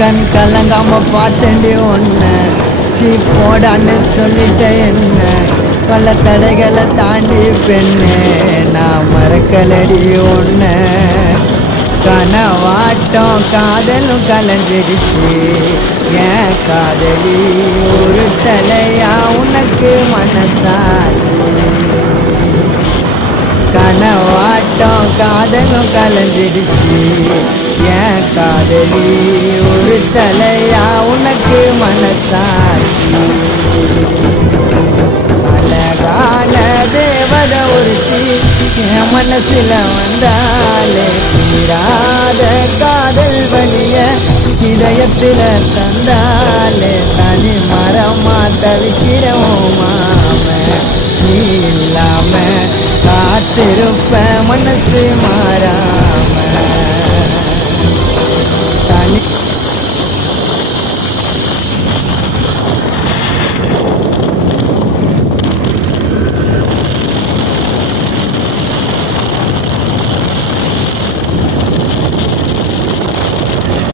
கண் கலங்காம பார்த்தேன்டி ஒன்று போடான்னு சொல்லிட்ட என்ன பல தடைகளை தாண்டி பெண்ணு நான் மறக்கலடி ஒன்று கனவாட்டம் காதலும் கலந்துடுச்சு ஏன் காதலி ஒரு தலையா உனக்கு மனசாச்சு கனவாட்டம் காதலும் கலந்துடுச்சு ஏன் காதலி ஒரு தலையா உனக்கு மனசாச்சு அழகான தேவத ஒருத்தி என் மனசுல வந்தாலே தீராத காதல் வலிய இதயத்துல தந்தாலே தனி மரமா தவிக்கிறோம் மாம நீ இல்லாம காத்திருப்ப மனசு மாறாம